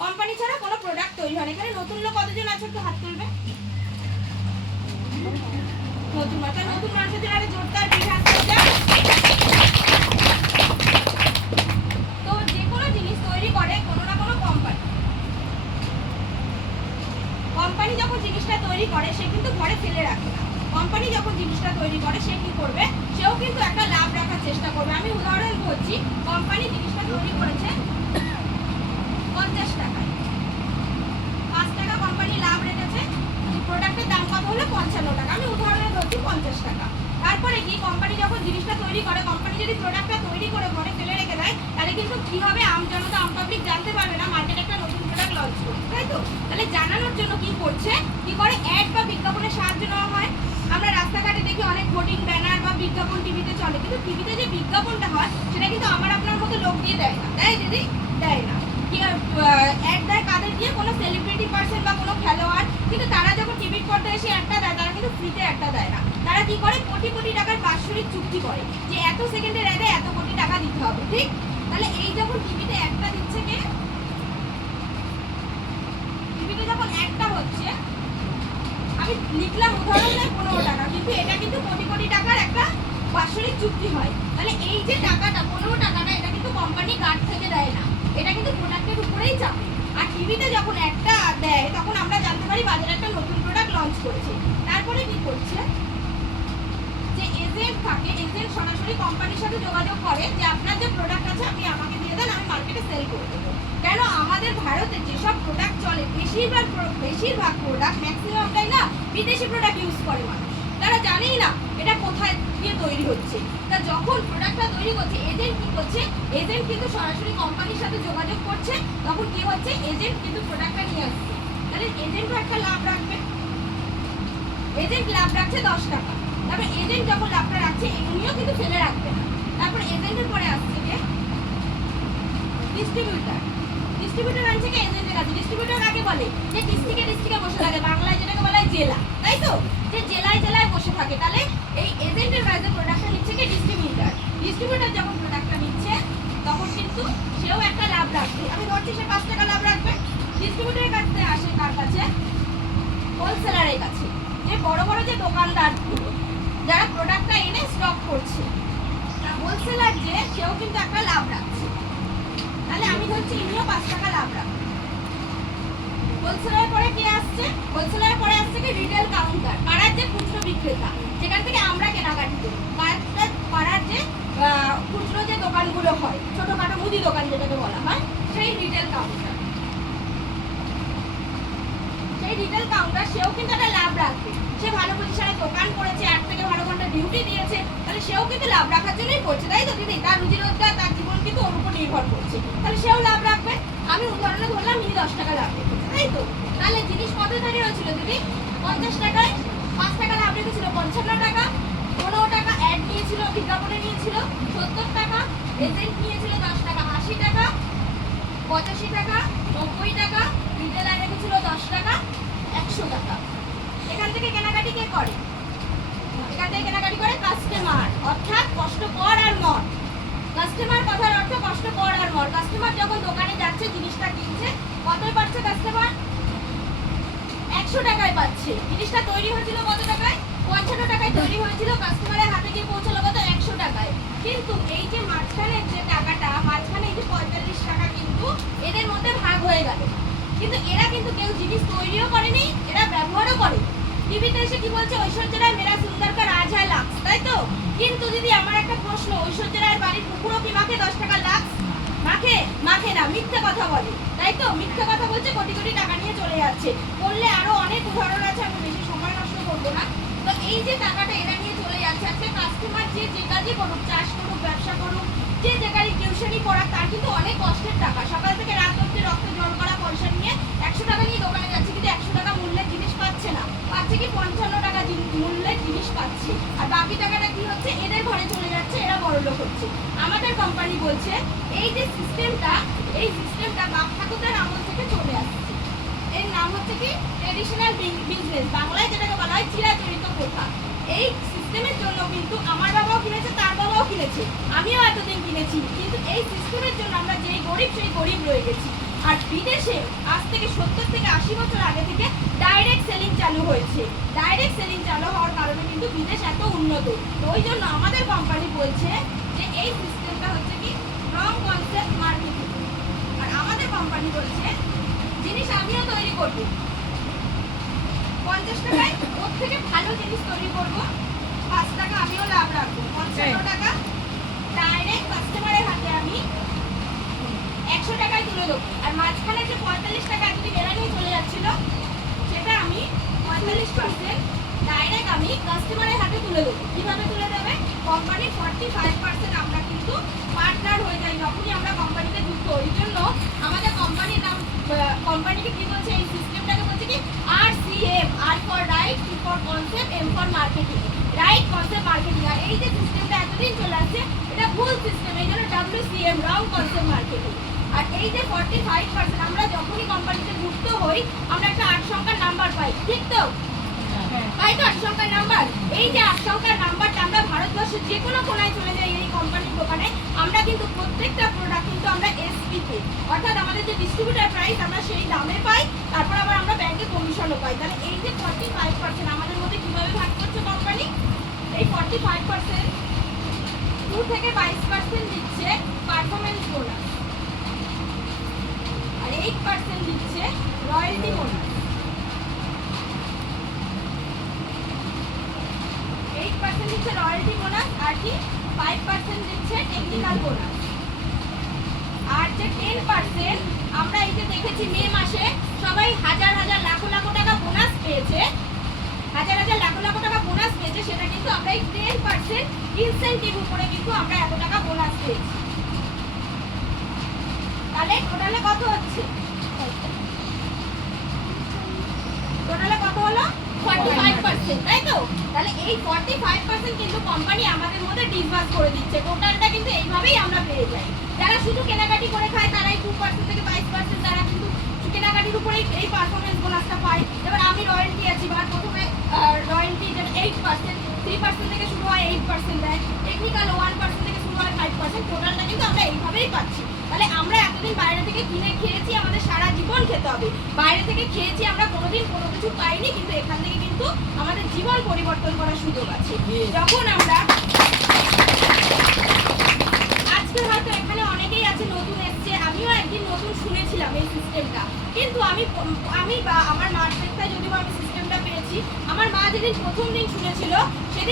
Company ছাড়া কোনো product তৈরি হয় না। এখানে নতুন লোক কতজন আছে একটু হাত তুলবে। নতুন মানুষের জন্য আরে জোরদার বিধান তো যে কোনো জিনিস তৈরি করে কোনো না কোনো কোম্পানি যখন জিনিসটা তৈরি করে সে কিন্তু ঘরে ফেলে রাখে না। কোম্পানি যখন জিনিসটা তৈরি করে সে কি করবে, সেও কিন্তু একটা লাভ রাখার চেষ্টা করবে। আমি উদাহরণ বলছি, কোম্পানি জিনিসটা তৈরি করেছে 50 টাকায়, 5 টাকা কোম্পানি লাভ রেখেছে, প্রোডাক্টের দাম কত হলো 55 টাকা। আমি উদাহরণে ধরছি 50 টাকা। তারপরে কি কোম্পানি যখন জিনিসটা তৈরি করে, কোম্পানি যদি প্রোডাক্টটা তৈরি করে ঘরে ফেলে রেখে দেয়, তাহলে কিন্তু কি হবে, আম জনতা আম পাবলিক জানতে পারবে না মার্কেটে একটা নতুন প্রোডাক্ট লঞ্চ করছে, তাই তো? তাহলে জানানোর জন্য কি করছে, কি করে অ্যাড বা বিজ্ঞাপনের সাহায্য নেওয়া হয়। আমরা রাস্তাঘাটে দেখি অনেক হোর্ডিং ব্যানার বা বিজ্ঞাপন টিভিতে চলে, কিন্তু টিভিতে যে বিজ্ঞাপনটা হয় সেটা কিন্তু আমার আপনার মতো লোক দিয়ে দেয় না, তাই দিদি? দেয় না। অ্যাড দেয় কাদের দিয়ে, কোনো সেলিব্রিটি পার্সন বা কোনো খেলোয়াড়, কিন্তু তারা যখন টিভির পর্দায় এসে একটা দেয়, তারা কিন্তু ফ্রিতে একটা দেয় না। তারা কি করে, কোটি কোটি টাকার বাৎসরিক চুক্তি করে যে এত সেকেন্ডের অ্যাডে এত কোটি টাকা দিতে হবে, ঠিক? তাহলে এই যখন টিভিতে একটা দিচ্ছে, কে টিভিতে যখন একটা হচ্ছে, আমি লিখলাম উদাহরণে 15 টাকা, কিন্তু এটা কিন্তু কোটি কোটি টাকার একটা বাৎসরিক চুক্তি হয়। তাহলে এই যে টাকাটা 15 টাকাটা, এটা কিন্তু কোম্পানি কার্ড থেকে দেয় না, এটা কিন্তু প্রোডাক্টের উপরেই চাপে। আর টিভিতে যখন একটা দেয় তখন আমরা জানতে পারি বাজারে একটা নতুন প্রোডাক্ট লঞ্চ করেছে। তারপরে কি করছে, যে এজেন্ট থাকে, এজেন্ট সরাসরি কোম্পানির সাথে যোগাযোগ করে যে আপনার যে প্রোডাক্ট আছে আপনি আমাকে দিয়ে দেন, আমি মার্কেটে সেল করে দেবো। কেন, আমাদের ভারতে যেসব প্রোডাক্ট চলে বেশিরভাগ প্রোডাক্ট, ম্যাক্সিমামটাই না বিদেশি প্রোডাক্ট ইউজ করে মানুষ, তারা জানেই না এটা কোথায় দিয়ে তৈরি হচ্ছে। তা যখন প্রোডাক্টটা তৈরি করছে, এজেন্ট কি করছে, এজেন্ট কিন্তু সরাসরি কোম্পানির সাথে যোগাযোগ করছে, তখন কি হচ্ছে, এজেন্ট কিন্তু প্রোডাক্টটা নিয়ে আসছে। তাহলে এজেন্টও একটা লাভ রাখবে, এজেন্ট লাভ রাখছে 10 টাকা। তারপরে এজেন্ট যখন লাভটা রাখছে, এমনিও কিন্তু ফেলে রাখবে না। তারপর এজেন্টের পরে আসছে যে ডিস্ট্রিবিউটর। ডিস্ট্রিবিউটর আনছে কি এজেন্টের কাছে। ডিস্ট্রিবিউটর আগে বলে যে ডিস্ট্রিক্টে বসে থাকে, বাংলায় যেটাকে বলা হয় জেলা, তাই তো? যে জেলায় বসে থাকে। তাহলে এই এজেন্টের কাছে প্রোডাক্টটা নিচ্ছে কি ডিস্ট্রিবিউটর। ডিস্ট্রিবিউটর যখন প্রোডাক্টটা নিচ্ছে তখন কিন্তু সেও একটা লাভ রাখবে। আমি ধরছি সে 5 টাকা লাভ রাখবে। ডিস্ট্রিবিউটরের কাছে আসে কার কাছে, হোলসেলারের কাছে, যে বড় বড় যে দোকানদারগুলো যারা প্রোডাক্টটা এনে স্টক করছে, হোলসেলার যে সেও কিন্তু একটা লাভ রাখছে। তাহলে আমি ধরছি ইনিও 5 টাকা লাভ রাখবে। হোলসেলারের পরে কে আসছে, হোলসেলারের পরে আসছে কি রিটেল কাউন্টার, পাড়ার যে খুচরো বিক্রেতা, যেখান থেকে আমরা কেনাকাটি করি, পাড়ার যে খুচরো যে দোকানগুলো হয়, ছোটখাটো মুদি দোকান যেটাকে বলা হয়, সেই রিটেল কাউন্টার। সেই রিটেল কাউন্টার সেও কিন্তু একটা লাভ রাখবে। সে ভালো পজিশনে দোকান করেছে, 8 থেকে 12 ঘন্টা ডিউটি দিয়েছে, তাহলে সেও কিন্তু লাভ রাখার জন্যই করছে, তাই তো দিদি? তার রুজি রোজগার, তার জীবন কিন্তু ওর উপর নির্ভর করছে, তাহলে সেও লাভ রাখবে। আমি উদাহরণে ধরলাম ইনি 10 টাকা লাভ রেখেছে, তাই তো? তাহলে জিনিস কত দাঁড়িয়ে হয়েছিল দিদি? 50 টাকায় 5 টাকা লাভ রেখেছিল, 55 টাকা। 15 টাকা অ্যাড নিয়েছিল, বিজ্ঞাপনে নিয়েছিল 70 টাকা, এজেন্ট নিয়েছিল 10 টাকা, 80 টাকা, 85 টাকা, 90 টাকা, রিটেলার রেখেছিল 10 টাকা, 100 টাকা। এখান থেকে কেনাকাটি কে করে? এখান থেকে কেনাকাটি করে কাস্টমার, অর্থাৎ কষ্টকর আর মর। কাস্টমার কথার অর্থ কষ্টকর আর মর। কাস্টমার যখন দোকানে যাচ্ছে, জিনিসটা কিনছে, কতই পাচ্ছে কাস্টমার? 100 টাকায় পাচ্ছে। জিনিসটা তৈরি হয়েছিল কত টাকায়? 55 টাকায় তৈরি হয়েছিল, কাস্টমারের হাতে গিয়ে পৌঁছালো কত? 100 টাকায়। কিন্তু এই যে মাঝখানে যে টাকাটা, মাঝখানে এই যে 45 টাকা কিন্তু এদের মধ্যে ভাগ হয়ে গেল। কিন্তু এরা কিন্তু কেউ জিনিস তৈরিও করেনি, এরা ব্যবহারও করে। টিভিতে এসে কি বলছে, ঐশ্বর্য রায় মেরা সুন্দর কা রাজ হয় লাক্স, তাই তো? কিন্তু দিদি আমার একটা প্রশ্ন, ঐশ্বর্য রায়ের বাড়ির কুকুরও কি মাখে 10 টাকা লাক্স? মাখে না, মিথ্যে কথা বলে, তাই তো? মিথ্যে কথা বলছে, কোটি কোটি টাকা নিয়ে চলে যাচ্ছে। বললে আরো অনেক উদাহরণ আছে, আমি বেশি সময় নষ্ট করবো না। তো এই যে টাকাটা এরা নিয়ে চলে যাচ্ছে, আজকে কাস্টমার যে কাজই করুক, চাষ করুক, ব্যবসা করুক, যে জায়গায় টিউশনই পড়াক, তার কিন্তু অনেক কষ্টের টাকা। সকাল থেকে রাত অব্দি রক্ত জল করা পয়সা নিয়ে 100 টাকা নিয়ে দোকানে যাচ্ছে, কিন্তু 100 টাকা মূল্যের জিনিস পাচ্ছে না, পাচ্ছে কি 55 টাকা মূল্যের জিনিস পাচ্ছে। আর বাকি টাকাটা কি হচ্ছে, এদের ঘরে চলে যাচ্ছে, এরা বড়লোক হচ্ছে। আমাদের কোম্পানি বলছে এই যে সিস্টেমটা, এই সিস্টেমটা বাপ ঠাকুরদার আমল থেকে চলে আসছে। এর নাম হচ্ছে কি ট্রেডিশনাল বিজনেস, বাংলায় যেটাকে বলা হয় চিরাচরিত প্রথা। এই সিস্টেমের জন্য কিন্তু আমার বাবাও কিনেছে, তার বাবাও কিনেছে, আমিও এতদিন কিনেছি, কিন্তু এই সিস্টেমের জন্য আমরা যেই গরিব সেই গরিব রয়ে গেছি। আর বিদেশে আজ থেকে 70 থেকে 80 বছর আগে থেকে ডাইরেক্ট সেলিং চালু হয়েছে। ডাইরেক্ট সেলিং চালু হওয়ার কারণে কিন্তু বিদেশ এত উন্নত। তো ওই জন্য আমাদের কোম্পানি বলছে যে এই সিস্টেমটা হচ্ছে কি রং কনসেপ্ট মার্কেটিং। আর আমাদের কোম্পানি বলছে জিনিস আমিও তৈরি করব, 50 টাকায় ওর থেকে ভালো জিনিস তৈরি করব, 5 টাকা আমিও লাভ রাখবো, 55 টাকা ডাইরেক্ট কাস্টমারের হাতে আমি 100 টাকায় তুলে দেবো। আর মাঝখানে যে 45 টাকা যদি বেড়া নিয়ে চলে যাচ্ছিল সেটা আমি 45% ডাইরেক্ট আমি কাস্টমারের হাতে তুলে দেবো। কিভাবে তুলে দেবে? কোম্পানির 45% আমরা কিন্তু পার্টনার হয়ে যাই যখনই আমরা কোম্পানিতে যুক্ত। ওই জন্য আমাদের কোম্পানির নাম, কোম্পানিকে কি বলছে, এই সিস্টেমটাকে বলছে কি RCM, R for right, C for concept, M for marketing, right concept marketing. আর এই যে সিস্টেমটা এতদিন চলে আসছে এটা ভুল সিস্টেম, এই জন্য WCM, রং কনসেপ্ট মার্কেটিং। আর এই যে 45% আমরা যখনই কোম্পানিতে যুক্ত হই আমরা একটা 8 সংখ্যার নাম্বার পাই, ঠিক তো? তাই তো 8 সংখ্যার নাম্বার। এই যে 8 সংখ্যার নাম্বারটা আমরা ভারতবর্ষের যে কোনো কোনায় চলে যাই এই কোম্পানির দোকানে, আমরা কিন্তু প্রত্যেকটা প্রোডাক্ট কিন্তু আমরা SP তে, অর্থাৎ আমাদের যে ডিস্ট্রিবিউটার প্রাইস আমরা সেই দামে পাই, তারপর আবার আমরা ব্যাংকে কমিশনও পাই। তাহলে এই যে 45% আমাদের মধ্যে কিভাবে ভাগ করছে কোম্পানি? এই 45% 2 থেকে 22% দিচ্ছে পারফরম্যান্স বোনাস, আর 8% দিচ্ছে রয়্যালটি বোনাস। 8% দিচ্ছে রয়্যালটি বোনাস, আর কি 5% দিচ্ছে টেকনিক্যাল বোনাস। আর যে 10% আমরা এই যে দেখেছি মে মাসে সবাই হাজার হাজার লাখ লাখ টাকা বোনাস পেয়েছে, হাজার হাজার লাখ লাখ টাকা বোনাস পেয়েছে, সেটা কিন্তু আমরা এই 10% ইনসেন্টিভ উপরে কিন্তু আমরা এত টাকা বোনাস পেয়েছি। তাহলে টোটালে কত হচ্ছে? টোটালে কত হলো? 45%, তাই তো? তাহলে এই 45% কিন্তু কোম্পানি আমাদের মধ্যে ডিসবার্স করে দিচ্ছে। টোটালটা কিন্তু এইভাবেই আমরা পেয়ে যাই। যারা শুধু কেনাকাটি করে খায় তারাই 2% থেকে 22% তারা কিন্তু কেনাকাটির উপরেই এই পারফরমেন্স বোনাসটা পায়। এবার আমি রয়্যালটি আছি, বা প্রথমে রয়্যালটি যেটা 8%, 3% থেকে শুরু হয় 8% দেয়, টেকনিক্যাল 1% থেকে শুরু হয় 5%, টোটালটা কিন্তু আমরা এইভাবেই পাচ্ছি। তাহলে আমরা এতদিন বাইরে থেকে কিনে খেয়েছি, আমাদের সারা জীবন খেতে হবে। বাইরে থেকে খেয়েছি আমরা কোনোদিন কোনো কিছু পাইনি, কিন্তু এখান থেকে কিন্তু আমাদের জীবন পরিবর্তন করার সুযোগ আছে। যখন আমরা